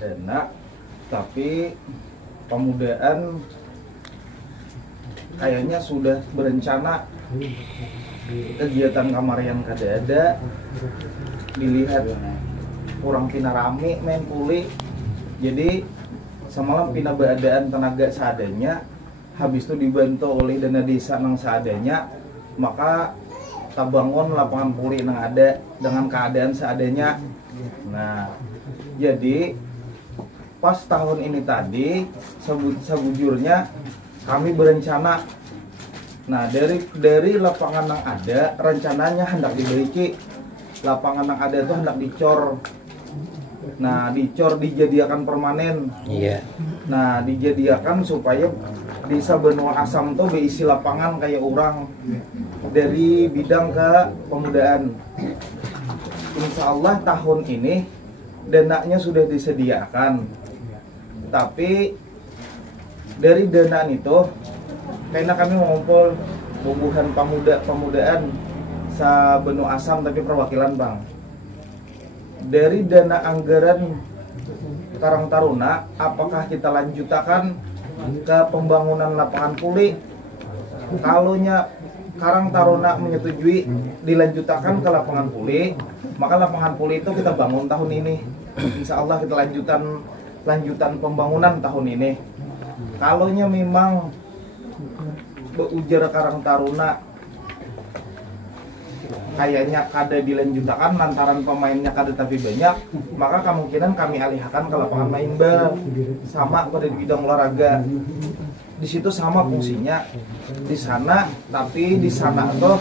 dana, tapi pemudaan kayaknya sudah berencana kegiatan kamar yang kada ada, dilihat kurang pina rame main puli, jadi semalam pina beadaan tenaga seadanya, habis itu dibantu oleh dana desa nang seadanya, maka kita bangun lapangan puli nang ada dengan keadaan seadanya. Nah, jadi pas tahun ini tadi sebujurnya kami berencana, nah dari lapangan yang ada rencananya hendak dibaiki, lapangan yang ada itu hendak dicor. Nah, dicor dijadikan permanen. Iya. Nah, dijadikan supaya desa benua asam tuh berisi lapangan kayak orang dari bidang ke pemudaan. Insya Allah tahun ini dananya sudah disediakan, tapi dari dana itu karena kami mengumpul bubuhan pemudaan sa benua asam tapi perwakilan bang, dari dana anggaran Karang Taruna apakah kita lanjutkan ke pembangunan lapangan puli? Kalonya Karang Taruna menyetujui dilanjutkan ke lapangan puli, maka lapangan puli itu kita bangun tahun ini. Insya Allah kita lanjutan pembangunan tahun ini. Kalonya memang berujar Karang Taruna kayaknya kada dilanjutkan lantaran pemainnya kada tapi banyak, maka kemungkinan kami alihkan ke lapangan main bal sama pada di bidang olahraga. Di situ sama fungsinya di sana, tapi di sana tuh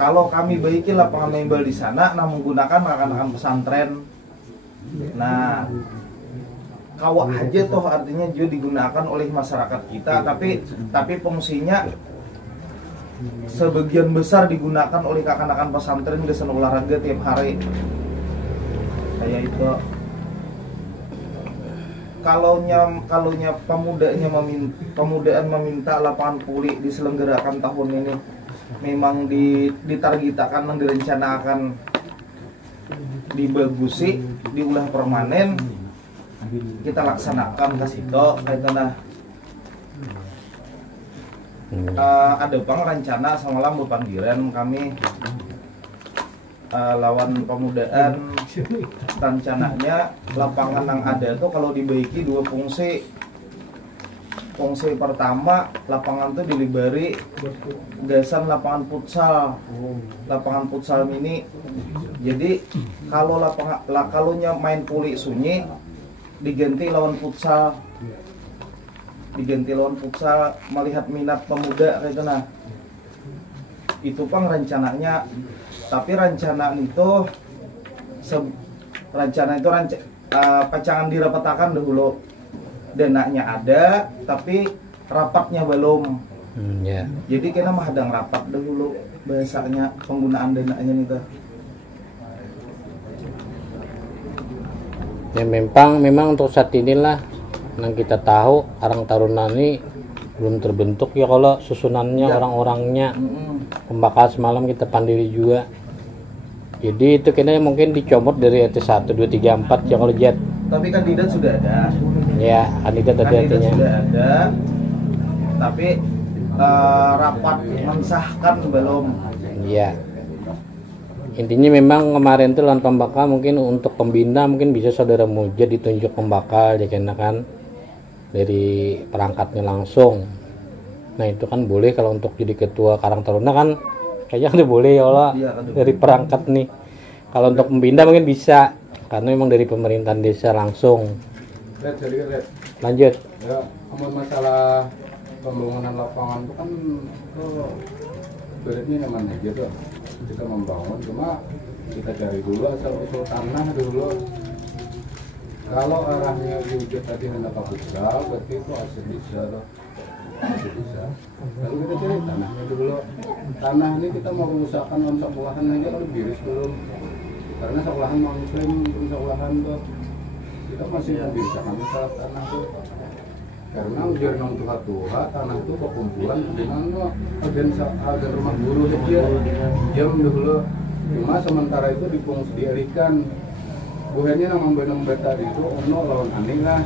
kalau kami baiki lapangan main bal di sana, nah menggunakan rekan-rekan pesantren. Nah, kawak aja toh artinya juga digunakan oleh masyarakat kita, tapi fungsinya sebagian besar digunakan oleh kakan-kakan pesantren di sana olahraga tiap hari kayak itu. Kalaunya pemudaan meminta lapangan puli diselenggarakan tahun ini, memang ditargetakan dan direncanakan dibagusi, diulah permanen, kita laksanakan ke situ kayak itu. Nah, ada bang rencana semalam berpanggilan kami lawan pemudaan, rencananya lapangan yang ada itu kalau dibaiki dua fungsi. Fungsi pertama, lapangan itu dilibari gasan lapangan futsal mini. Jadi kalau kalonya main puli sunyi diganti lawan futsal, melihat minat pemuda kayak itu. Nah, itu pang rencananya, tapi rencana itu pacangan dirapatakan dahulu, dananya ada tapi rapatnya belum. Yeah. Jadi kita mahadang rapat dahulu bahasanya penggunaan dananya itu. Ya memang untuk saat inilah yang kita tahu Karang Taruna ini belum terbentuk ya kalau susunannya ya. Orang-orangnya pembakar semalam kita pandiri juga, jadi itu kayaknya mungkin dicomot dari RT 1, 2, 3, 4 ya kalau Jet. Tapi kandidat sudah ada ya, kandidat artinya sudah ada, tapi rapat mensahkan belum. Iya, intinya memang kemarin tuh lawan pembakar mungkin untuk pembina mungkin bisa saudara Mujad ditunjuk pembakar ya kan dari perangkatnya langsung. Nah itu kan boleh kalau untuk jadi ketua Karang Taruna kan kayaknya udah boleh ya Allah ya, dari perangkat nih. Kalau untuk pembina mungkin bisa karena memang dari pemerintahan desa langsung. Lanjut ya, masalah pembangunan lapangan itu kan beratnya namanya gitu, kita membangun cuma kita cari dulu asal-usul tanah dulu. Kalau arahnya wujud tadi hendak futsal, berarti itu asal bisa loh. Bisa. Lalu kita cari tanahnya dulu. Tanah ini kita mau mengusahakan sekolahan aja kalau biris belum. Karena sekolahan muslim, sekolahan tuh kita masih bisa kan masalah tanah tuh. Karena ujar nang tuha tanah itu kekumpulan dengan agen rumah buruh saja jam dulu. Cuma sementara itu dialihkan buahnya nang membenang beta itu ono lawan aneh lah.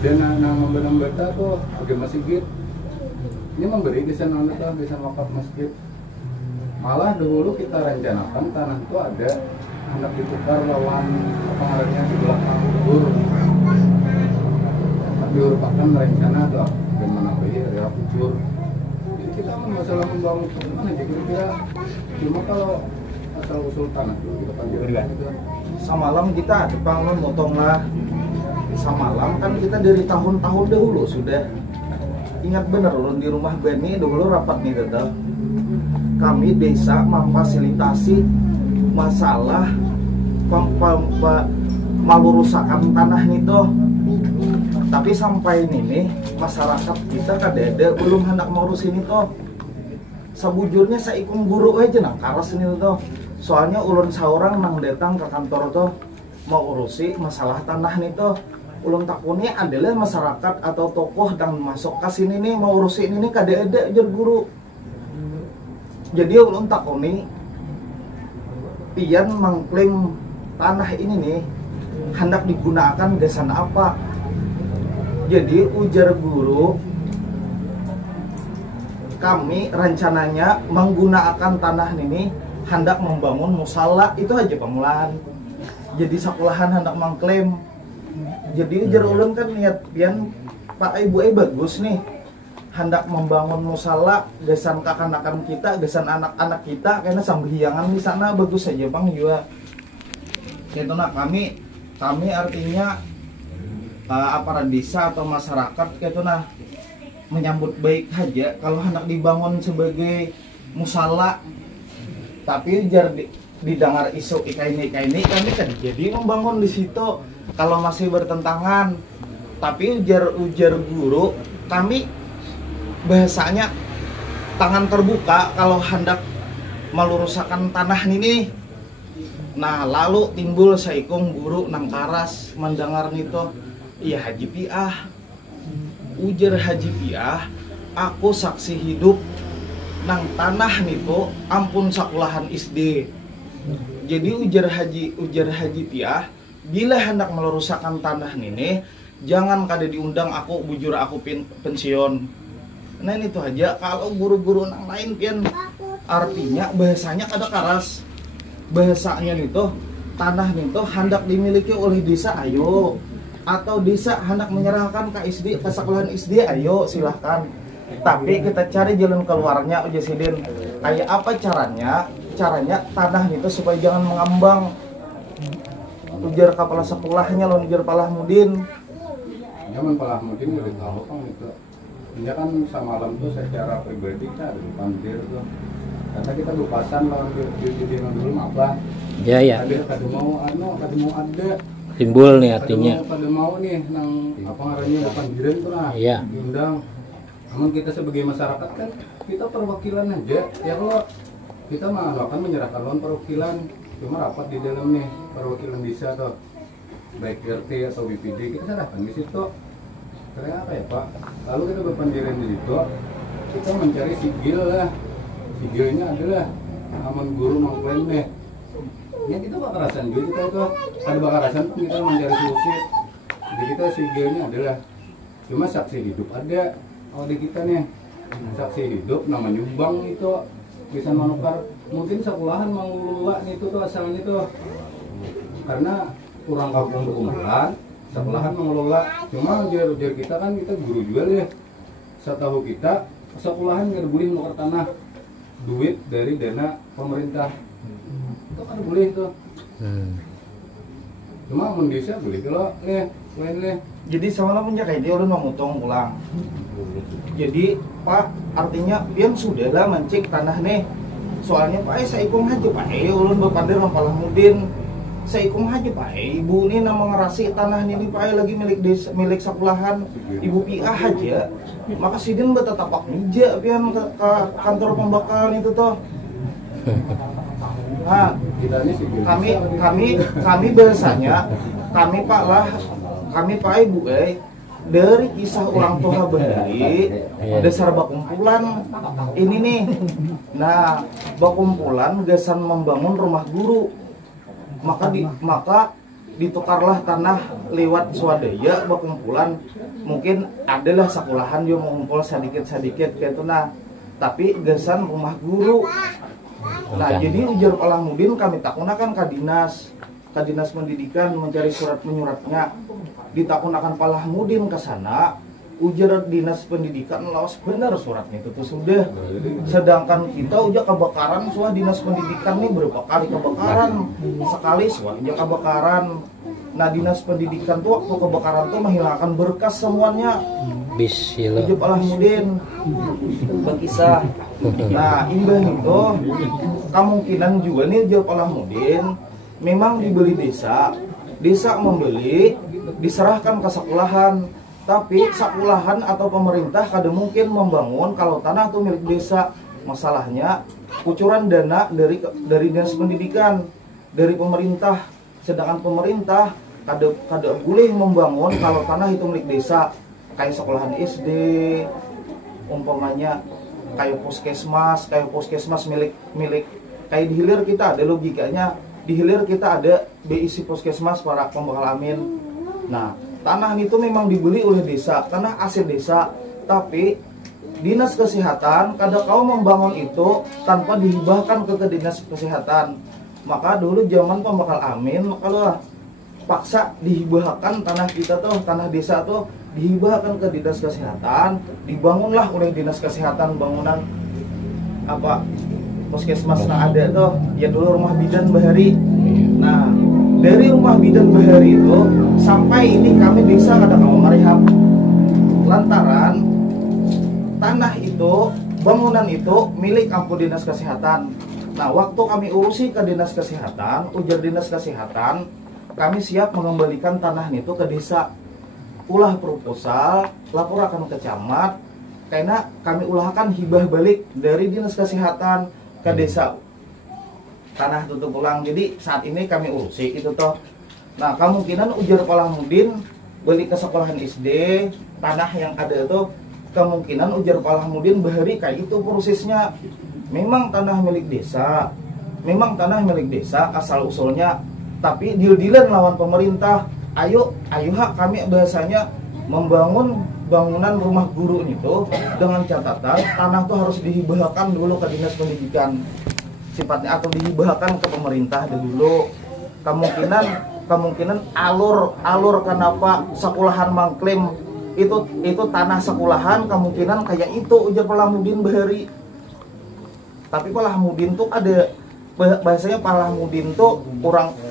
Dan nang membenang beta tuh bagi masjid. Ini memberi desain anu tuh, desain wakaf masjid. Malah dahulu kita rencanakan tanah itu ada hendak ditukar lawan apa namanya di belakang kubur. Tapi merupakan rencana tuh bagaimana bayar ya kubur. Jadi kita masalah membangun gimana aja kira-kira. Cuma kalau asal usul tanah dulu kita panjangkan itu. Samalam kita ada bangun motong lah. Samalam kan kita dari tahun-tahun dahulu sudah ingat bener loh di rumah Beni dulu rapat nih tetap. Kami desa memfasilitasi masalah malurusakan tanah itu. Tapi sampai ini nih masyarakat kita kadada belum hendak ngurusin itu. Sebujurnya saya ikut guru aja nang karas ini tuh. Soalnya ulun seorang nang datang ke kantor tuh mau urusi masalah tanah nih tuh. Ulun takutnya adalah masyarakat atau tokoh yang masuk ke sini nih mau urusin ini kadada aja guru. Jadi ulun takutnya pian mengklaim tanah ini nih hendak digunakan desain apa. Jadi ujar guru kami rencananya menggunakan tanah ini hendak membangun musala itu aja pemulaan. Jadi sekolahan hendak mengklaim. Jadi ujar ulun kan niat pian Pak Ibu bagus nih hendak membangun musala desain kakanakan kita, desain anak-anak kita karena sambiangan di sana bagus saja Bang juga. Itu nak kami artinya aparat desa atau masyarakat gitu nah menyambut baik aja kalau hendak dibangun sebagai musala. Tapi ujar didengar isu ini kami kan jadi membangun di situ kalau masih bertentangan. Tapi ujar guru kami bahasanya tangan terbuka kalau hendak meluruskan tanah ini. Nah lalu timbul saikung guru nang karas mendengar nito, iya Haji Piah, ujar Haji Piah, aku saksi hidup nang tanah nito ampun sekolahan SD. Jadi ujar Haji Piah, bila hendak meluruskan tanah ini jangan kada diundang aku bujur aku pensiun. Nah ini tuh aja kalau guru-guru nang lain pian artinya bahasanya kada karas. Bahasanya itu tanah itu hendak dimiliki oleh desa ayo, atau desa hendak menyerahkan ke SD ke sekolahan SD ayo silahkan. Tapi kita cari jalan keluarnya ujar Sidin. Kayak apa caranya tanah itu supaya jangan mengambang. Ujar kepala sekolahnya lawan ujar Palah-Mudin. Nyaman Palah-Mudin udah tahu kan itu. Dia kan samalam tuh secara pribadi kan ada pandir tuh. Karena kita lupasan lawan di dulu apa? Ya. Kada mau ada. Timbul nih artinya. Kada mau nih nang apa ngarannya pandiran tuh lah. Iya. Diundang. Namun kita sebagai masyarakat kan kita perwakilan aja. Ya kalau kita akan menyerahkan lawan perwakilan, cuma rapat di dalam nih perwakilan desa tuh. Baik RT atau BPD kita serahkan di situ. Karena apa ya Pak? Lalu kita berpandiran di situ, kita mencari sigil lah. Sigilnya adalah aman guru mengklaim nih. Ya kita bakarasan juga kita itu ada bakarasan pun kita mencari solusi. Jadi kita sigilnya adalah cuma saksi hidup ada. Oh di kita nih saksi hidup nama nyumbang itu bisa menukar mungkin sekolahan mengelola itu tuh asalnya tuh karena kurang kampung berkumpulan sekolahan mengelola cuma jar kita kan kita guru juga ya setahu kita sekolahan nggak boleh menukar tanah duit dari dana pemerintah itu kan boleh itu cuma mendesa boleh kalau lain. Jadi semalam punya kayak dia udah mau motong pulang. Jadi Pak artinya dia sudahlah mencik tanah nih. Soalnya Pak saya ikut haji Pak ulun berpandir sama Palah-Mudin. Saya ikut haji Pak ibu ini nama ngerasi tanah ini Pak lagi milik sekolahan Ibu Piah aja. Maka sidin bertetapak meja pian ke kantor pembakaran itu toh. Nah, kami biasanya kami Pak Ibu dari kisah orang tua Bali dasar bakumpulan ini nih. Nah, bakumpulan gasan membangun rumah guru. Maka ditukarlah tanah lewat swadaya berkumpulan, mungkin adalah sekolahan yang mengumpul sedikit-sedikit gitu. Nah tapi gesan rumah guru. Nah jadi ujar Palamudin kami takunakan ke dinas pendidikan mencari surat menyuratnya, ditakunakan Palamudin ke sana. Ujar dinas pendidikan lawas benar suratnya itu tuh sudah. Sedangkan kita ujar kebakaran, soal dinas pendidikan nih berapa kali kebakaran, sekali soal ujar kebakaran. Nah dinas pendidikan tuh waktu kebakaran tuh menghilangkan berkas semuanya. Bismillah. Ujar Palamudin berkisah. Nah imbah itu kemungkinan juga nih ujar Palamudin memang dibeli desa membeli diserahkan ke sekolahan. Tapi sekolahan atau pemerintah kadang mungkin membangun kalau tanah itu milik desa. Masalahnya kucuran dana dari dinas pendidikan, dari pemerintah. Sedangkan pemerintah kadang boleh membangun kalau tanah itu milik desa. Kayak sekolahan SD, umpamanya kayak puskesmas milik kayak di hilir kita ada logikanya. Di hilir kita ada BIC puskesmas para pembekal amin. Nah tanah itu memang dibeli oleh desa, tanah aset desa, tapi dinas kesehatan kadang kau membangun itu tanpa dihibahkan ke dinas kesehatan. Maka dulu zaman pembekal amin kalau paksa dihibahkan tanah kita tuh, tanah desa tuh dihibahkan ke dinas kesehatan, dibangunlah oleh dinas kesehatan bangunan apa puskesmas yang ada tuh, ya dulu rumah bidan bahari. Nah dari rumah bidan bahari itu sampai ini kami desa kadang mau merehab lantaran tanah itu, bangunan itu milik ampu dinas kesehatan. Nah waktu kami urusi ke dinas kesehatan, ujar dinas kesehatan kami siap mengembalikan tanah itu ke desa. Ulah proposal, lapor akan ke camat, karena kami ulahkan hibah balik dari dinas kesehatan ke desa. Tanah tutup ulang. Jadi saat ini kami urusi itu toh. Nah kemungkinan ujar Palamudin balik ke sekolahan SD, tanah yang ada itu kemungkinan ujar Palamudin bahari kayak itu prosesnya. Memang tanah milik desa, asal usulnya, tapi deal-dealan lawan pemerintah. Ayo hak kami bahasanya membangun bangunan rumah guru itu dengan catatan tanah itu harus dihibahkan dulu ke dinas pendidikan sifatnya atau dihibahkan ke pemerintah dulu. Kemungkinan alur kenapa sekolahan mengklaim itu tanah sekolahan, kemungkinan kayak itu ujar Palamudin bahari. Tapi Palamudin tuh ada bahasanya Palamudin tuh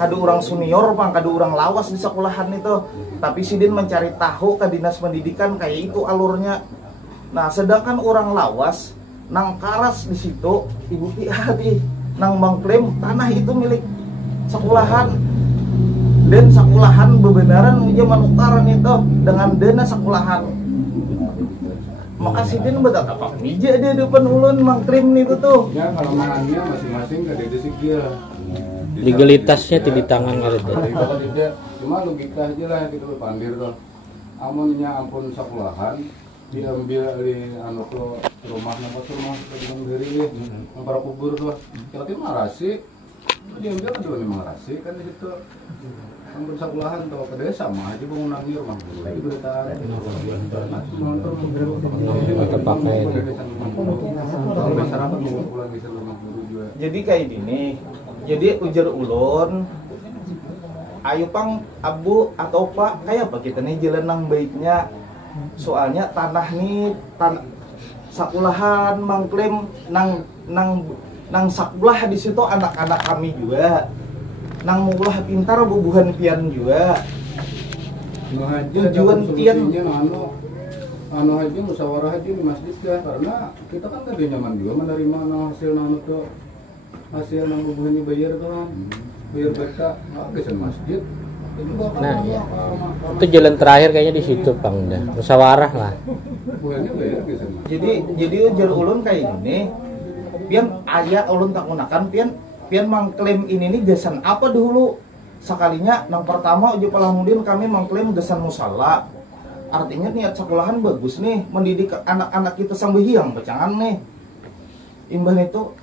ada orang senior bang, ada orang lawas di sekolahan itu. Tapi sidin mencari tahu ke dinas pendidikan kayak itu alurnya. Nah sedangkan orang lawas nang karas di situ ibu hati nang mengklaim tanah itu milik sekolahan dan sekolahan bebenaran zaman utara itu dengan dana sekolahan. Maka sidin betul apa mija dia depan ulun mengklaim itu tuh. Ya kalau mangannya masing-masing ke dede sih dia. Legalitasnya di tangan gitu. Cuma logika aja lah gitu pandir tuh. Ampun sekolahan diambil di anu tuh rumahnya pas rumah dengan diri yang para kubur tuh. Kira-kira marasi diambil kedua nih marasi kan di situ. Ampun sekolahan tuh ke desa mah aja bangunan di rumah guru lagi berita terpakai. Jadi kayak gini. Jadi ujar ulun ayo pang abu atau pak kayak apa kita nih jalan nang baiknya. Soalnya tanah nih sekolahan mengklaim nang sekolah di situ anak-anak kami juga. Nang mulah pintar bubuhan pian juga. Tujuan pian anu aja musyawarah aja di masjid dah karena kita kan gak nyaman juga menerima hasil nanu tuh hasil nang bubuhan dibayar tuh kan bayar berkah nggak kesan masjid. Nah itu jalan terakhir kayaknya di situ bang, udah musyawarah lah. Bukannya bayar kesan masjid. Jadi ujar ulun kayak gini. Pian ayah ulun tak gunakan pian mengklaim ini nih desain apa dulu sekalinya. Yang pertama uji Palamudin kami mengklaim desain musala, artinya niat sekolahan bagus nih mendidik anak-anak kita sambil hiang pecangan nih. Imbah itu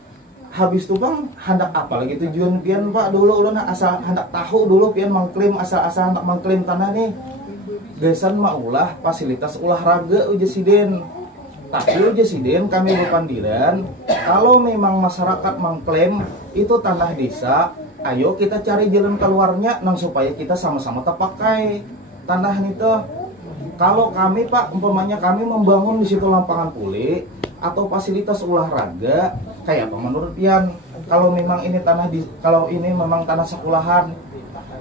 habis itu bang hendak apa lagi tujuan pian pak dulu ulun asal hendak tahu dulu pian mengklaim asal hendak mengklaim tanah nih gesan mah ulah fasilitas olahraga uja siden tapi uja siden kami Bepandiran kalau memang masyarakat mengklaim itu tanah desa ayo kita cari jalan keluarnya nang supaya kita sama-sama terpakai tanah itu. Kalau kami pak umpamanya kami membangun di situ lapangan puli atau fasilitas olahraga kayak apa menurut pian kalau memang ini kalau ini memang tanah sekolahan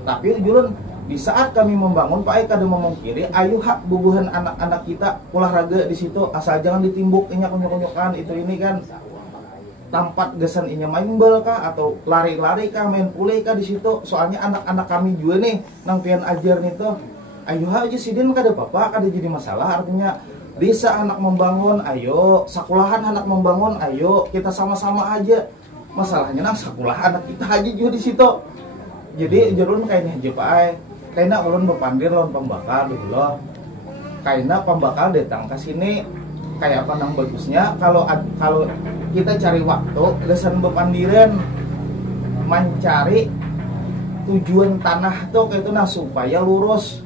tapi julun di saat kami membangun pak kada memungkiri ayo hak bubuhan anak-anak kita olahraga di situ asal jangan ditimbuk inya konyok-konyokan itu ini kan tempat gesan inya main bal kah atau lari-lari kah main puli kah di situ soalnya anak-anak kami juga nih nang pian ajar nih tuh ayo aja sidin kada apa-apa kada jadi masalah artinya desa anak membangun, ayo sekolahan anak membangun, ayo kita sama-sama aja. Masalahnya nang sekolah anak kita aja juga di situ. Jadi jerun kayaknya aja pak, kayaknya ulun Bepandir lawan pembakal dulu loh. Kayaknya pembakal datang ke sini kayak apa nang bagusnya kalau kita cari waktu gesan Bepandiran mencari tujuan tanah tuh kayak itu nah supaya lurus.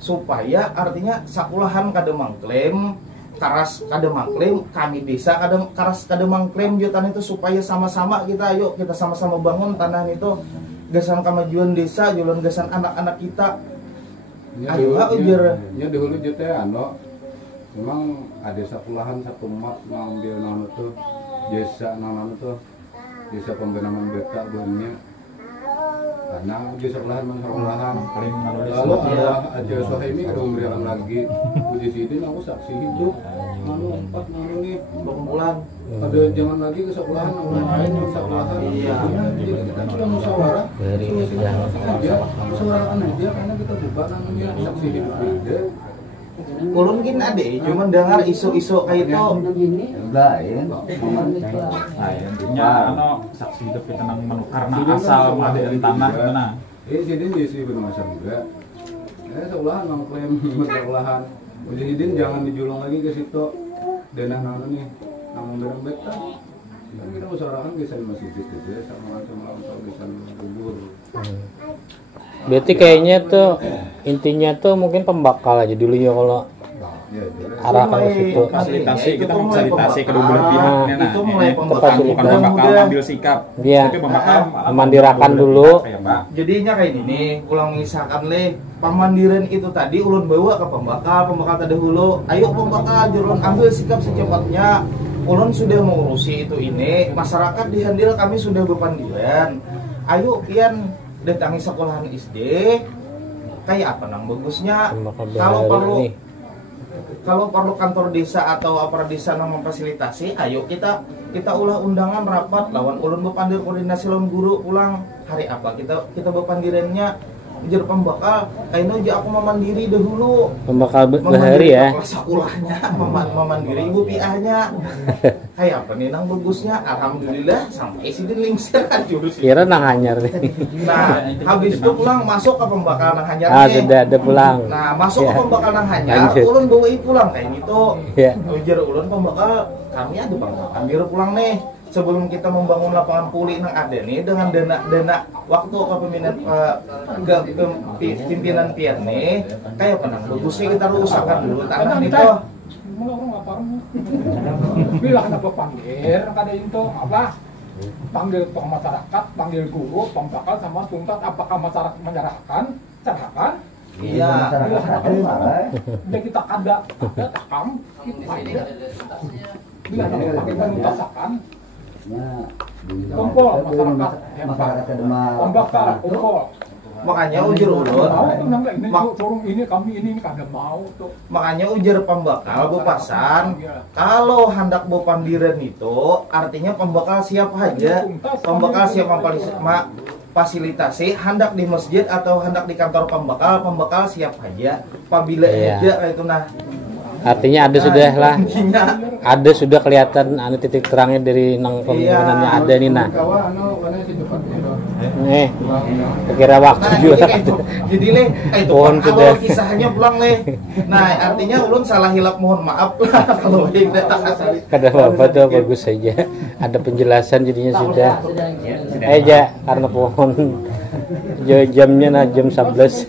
Supaya artinya sekolahan kada mengklaim karas kada mengklaim kami desa kada mengklaim jutaan itu supaya sama-sama kita ayo kita sama-sama bangun tanah itu gesan kemajuan desa jalan gesan anak-anak kita ayo ujar nya dahulu juta memang ada sekolahan satu mat ngambil nama tuh desa nama tuh desa pembenaman beta banyak karena di sekolahan lalu Allah aja sore ini ada memberikan lagi uji sidin aku saksi hidup empat nih bulan ada jangan lagi ke sekolahan orang lain sekolahan jadi kita sudah musyawarah musyawarahkan aja karena kita buka namanya saksi hidup beda ulun mungkin ada cuman dengar isu-isu kayak itu enggak ya intinya saksi hidup kita nang karena asal dari tanah mana sidin diisi bermacam juga sekolahan mengklaim sekolahan uji sidin jangan dijulung lagi ke situ dana nang nih nang berang beta kita musyawarahkan bisa di masjid aja sama untuk bisa kubur. Berarti kayaknya tuh intinya tuh mungkin pembakal aja dulu ya kalau arahkan ke situ. Fasilitasi kita memfasilitasi kedua belah pihak. Itu mulai bukan pembakal ambil sikap. Iya. Tapi pembakal memandirakan dulu. Jadinya kayak ini, ulang misalkan pamandiran itu tadi ulun bawa ke pembakal tadi dulu. Ayo pembakal jurun ambil sikap secepatnya. Ulun sudah mengurusi itu ini, masyarakat di Handil kami sudah Bepandiran. Ayo pian datangi sekolahan SD kayak apa nang bagusnya kalau perlu kantor desa atau aparat desa nang memfasilitasi ayo kita ulah undangan rapat lawan ulun Bepandir koordinasi lawan guru pulang hari apa kita Bepandirannya ujar pembakal kayaknya aja aku memandiri dahulu pembakal berhari ya sekolahnya memandiri ibu piahnya kayak apa nih nang bagusnya alhamdulillah sampai sidin lingsir kan jurus kira nang hanyar nih nah habis itu pulang masuk ke pembakal nang hanyar sudah ada pulang nah masuk ke pembakal nang hanyar ulun bawa pulang kayak gitu ujar ulun pembakal kami ada pembakal biar pulang nih sebelum kita membangun lapangan puli nang ada nih dengan dana waktu pimpinan pian nih kayak apa nang bagusnya kita rusakkan dulu tanah itu bilang apa panggil kada itu apa panggil masyarakat panggil guru pembakal sama tuntas apakah masyarakat menyerahkan serahkan iya biar kita kada takam kita bila ada panggil menuntaskan kumpul masyarakat pembakal kumpul makanya ujar ulun ini kami ini kada mau tuh makanya ujar pembakal Bepasan kalau hendak Bepandiran itu artinya pembakal siap aja pembakal siap fasilitasi hendak di masjid atau hendak di kantor pembakal siap aja apabila aja itu nah artinya ada sudah lah ada sudah kelihatan titik terangnya dari nang pemimpinannya ada nih nah Nih, kira waktu Nah, juga. jadi leh, itu Pohon kan sudah. awal kisahnya pulang leh. Nah, artinya ulun salah hilap, mohon maaf lah kalau tidak tak asal. Kada apa-apa tuh, bagus saja. Ada penjelasan jadinya sudah. Ja, karena pohon jamnya nah jam 11.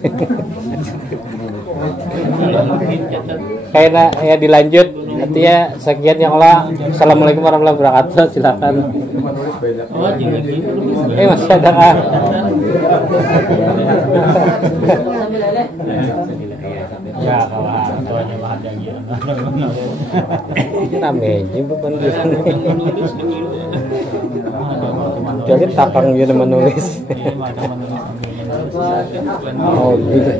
Kayaknya ya dilanjut. Artinya sekian yang Allah. Assalamualaikum warahmatullahi wabarakatuh. Silakan. Masih ada ah. Ya, kalau tuanya bahagianya. Namanya beban jadi takang dia menulis. Oh gitu.